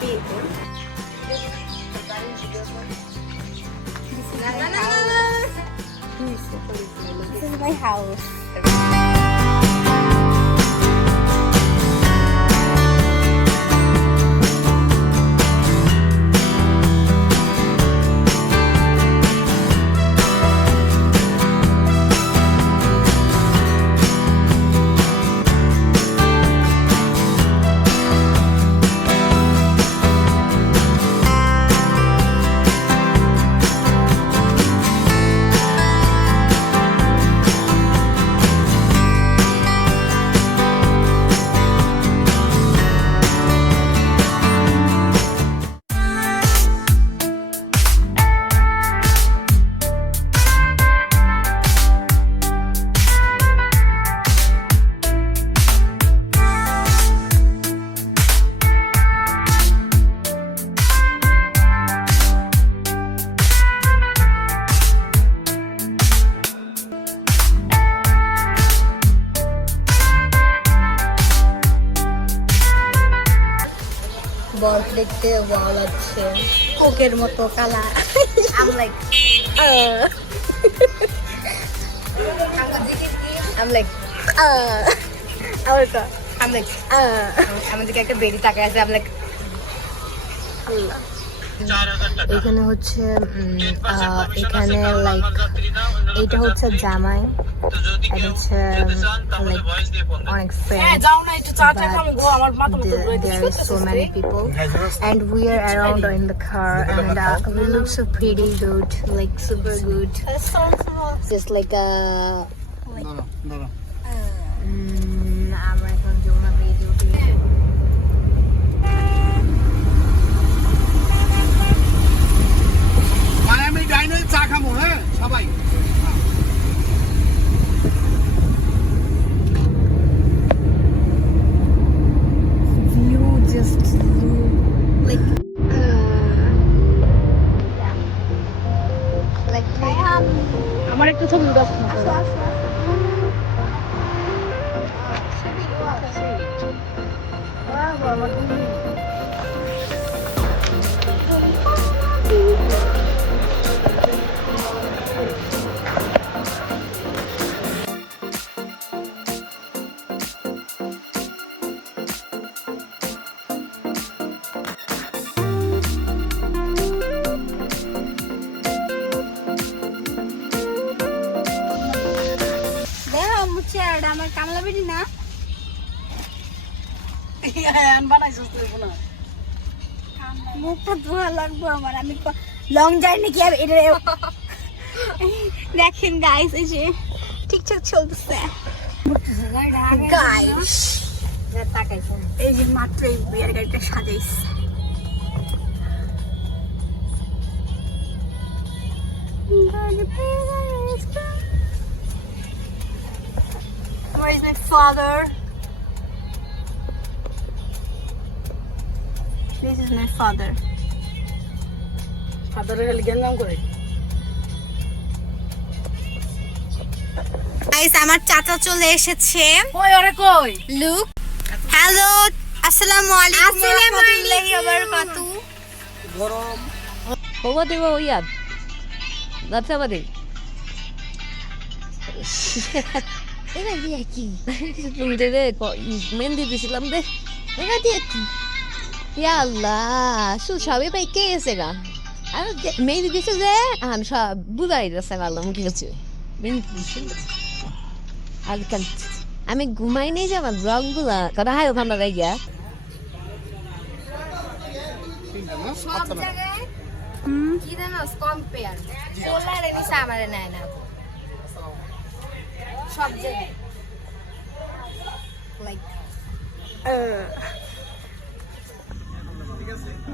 people. This is my house. বরফ দেখতে ভালো লাগছে, কোকের মতো কালার। I'm like আমাদেরকে একটা বেরি তাকায় আছে। I'm like আল্লাহ। এখানে হচ্ছে এখানে লাইক এটা হচ্ছে জামাই, এটা হচ্ছে লাইক অনেক friend, there is so many people and we are around in the car and we look so pretty good, like super good, just like a আমরা এখন যমুনা ব্রিজে উঠে আমি ডাইনে চা খাবো। হ্যাঁ সবাই view just like আমার একটা ছবি উঠাস না। আমার কামলা বেটি না মুখটা ধোয়া লাগবো আমার। আমি লং জার্নি কি এটা দেখেন গাইস, এই যে ঠিকঠাক চলতেছে গাইস। এই যে মাত্র এই বিয়ের গাড়িটা সাজাইছে। Where is my father? This is my father. Father এর গেঞ্জাম করে। গাইস আমার চাচা চলে এসেছে। কই ওরে কই? লুক। হ্যালো, আসসালামু আলাইকুম ওয়া রাহমাতুল্লাহি ওয়া বারাকাতুহু। গরম বাবা দেবো ইয়াদ দাঁড়া বাদে এটা দিয়ে কি তুমি দেবে মেহেন্দি দিছিলাম দে এটা দিয়ে কি ইয়াল্লাহ সবে পাই কে এসে গা আর মেহেন্দি দিছে যে আন সব বুঝাই দিছে ভালো মুখে গেছে আর কাল আমি ঘুমাই নেই যাবার রংগুলা কথা হাই ওখানে রাই গিয়া সব জায়গায় কি জানো কম্পেয়ার পোলার এনে আমারে নেয় না সব জায়গায় লাইক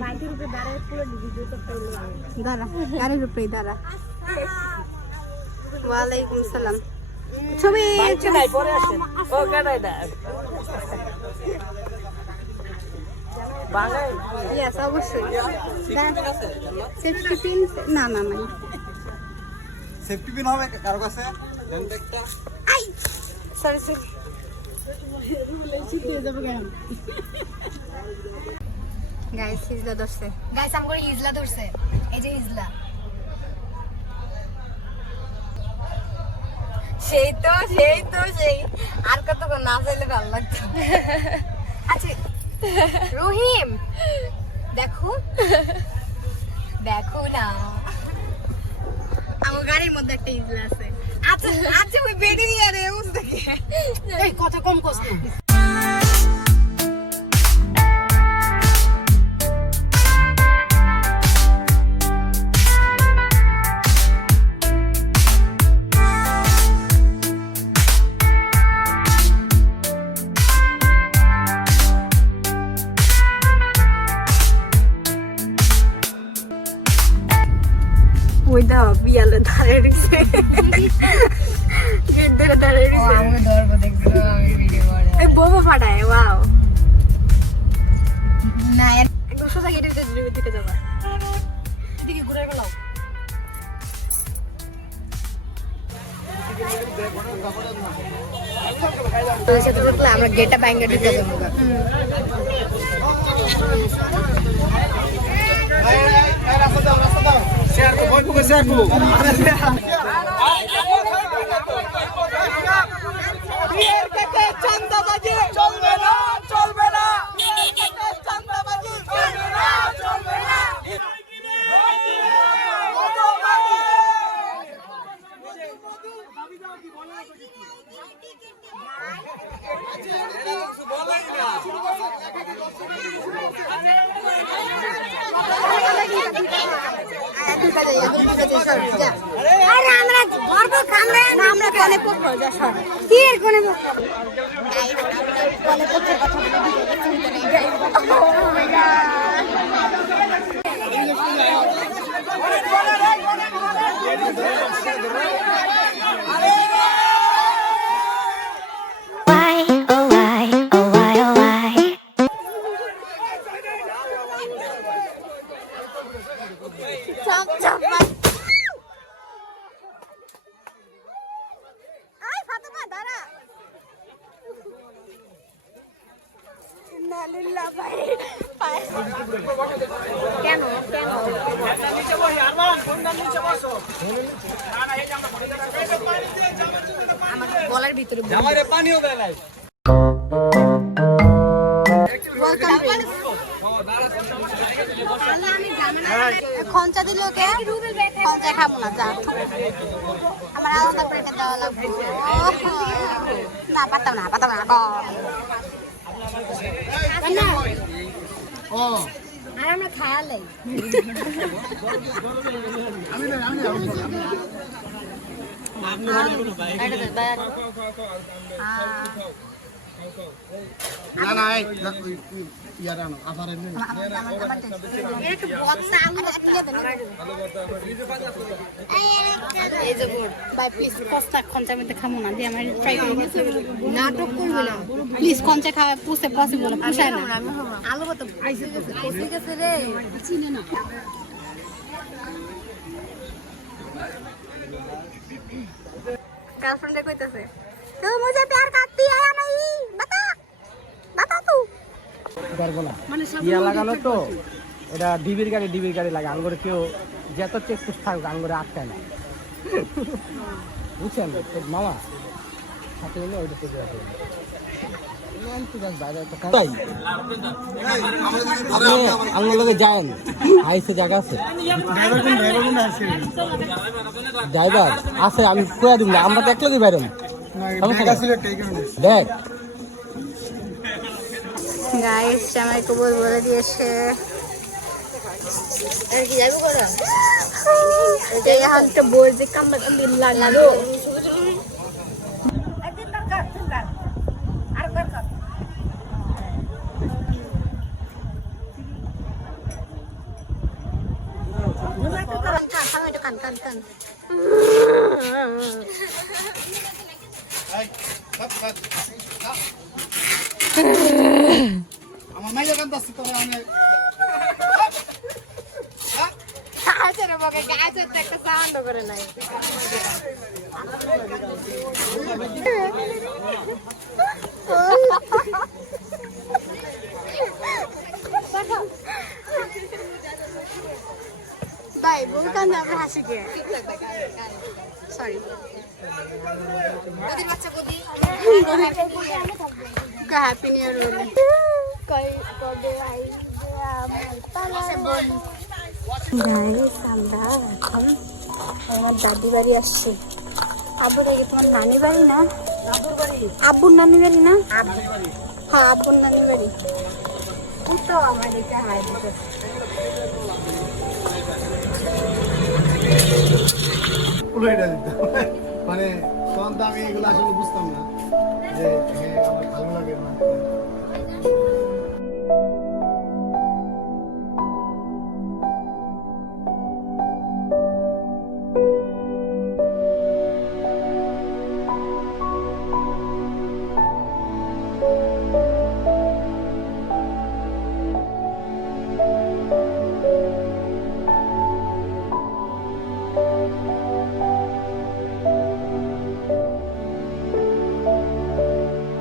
মাইকের উপরে দাঁড়ায় পুরো ভিডিও করতে হলো দাঁড়া গাড়ির উপরে দাঁড়া ওয়ালাইকুম সালাম ছবি নাই পরে আসেন ও গাড়াই দা বাঙাই ইয়েস অবশ্যই সেফটি পিন না না না সেফটি পিন হবে কারো কাছে দেন একটা I sorry sorry guys Hizla ধরছে গাইস আমগো হিজলা ধরছে এই যে হিজলা সেই আর কতক্ষণ না চাইলে ভালো লাগতো আচ্ছা রহিম দেখো না আমার গাড়ির মধ্যে একটা হিজলা আছে আচ্ছা ওই বেডে নিয়ে আরে বুঝতে কি এই কথা কম কষ্ট ওই দাও বিয়ালে ধারে রইছে গেটে ধারে রইছে আমি ধরবো দেখছো আমি ভিডিও করে এই বোবো ফাটায় ওয়াও না একদম সোজা গেটে দিতে যাবা এদিকে ঘুরে গেলাও আমরা গেটটা ব্যাঙ্গে ঢুকে যাবো শেয়ার করো বই পুকে শেয়ার করো বিয়ের কাছে চাঁদাবাজি চলবে না বিয়ের কাছে চাঁদাবাজি চলবে না আমরা গর্ব খামরে না আমরা কোনে পক্ষ যা সর কি এর কোনে পক্ষ কোনে পক্ষের কথা কেন আমার গলার ভিতরে আমারে পানিও দেয় নাই খঞ্চা দিল কে খঞ্চা খাবো না যা আমার আলাদা করে দেওয়া লাগবে না পারতাম না ও আর আমরা খায়ালাই না না ইয়ারা না আবার এমনি একটু বক্স আঙুল আটকে দেন এই যে গুড বাই প্লিজ কষ্ট খঞ্চা মধ্যে খামু না দিয়ে আমার ট্রাই করে নাটক করবে না প্লিজ খঞ্চা খাওয়া পুষতে পসিবল পুষায় না আলু কত আইসে গেছে কষে গেছে রে চিনে না गर्लफ्रेंड কইতাছে তো मुझे प्यार करती है या नहीं बता तू পারবো না ইয়া লাগানো তো এটা ডিবির গাড়ি লাগে আঙ্গুরে কেউ যত চেক পুষ থাকুক আঙ্গুরে আটকায় না বুঝছেন তো মামা সাথে হলে ওইটা থেকে আসবে আঙ্গুর লোকে যান আইসে জায়গা আছে ড্রাইভার আছে আমি কয়ে দিব না আমরা দেখলে দিই বাইরে দেখ गाइस জামাই কবুল বলে দিয়েছে আর কি যাবো করা এটা यहाँ तो बोल दे कम बिल्ला लागो kan আমার মাইয়া কান্দাছে তো আমি আচ্ছা রে বকে গাছে একটা সাউন্ড করে নাই ভাই বউ কান্দে আমরা হাসি কে সরি গদির বাচ্চা গদি হ্যাপি নিউ ইয়ার বলে গাইস আমরা এখন আমার দাদি বাড়ি আসছি আব্বুর আগে তোমার নানি বাড়ি না আব্বুর নানি বাড়ি না হ্যাঁ আব্বুর নানি বাড়ি তো আমার এটা হাই মানে তখন তো আমি এগুলো আসলে বুঝতাম না যে হ্যাঁ আমার ভালো লাগে না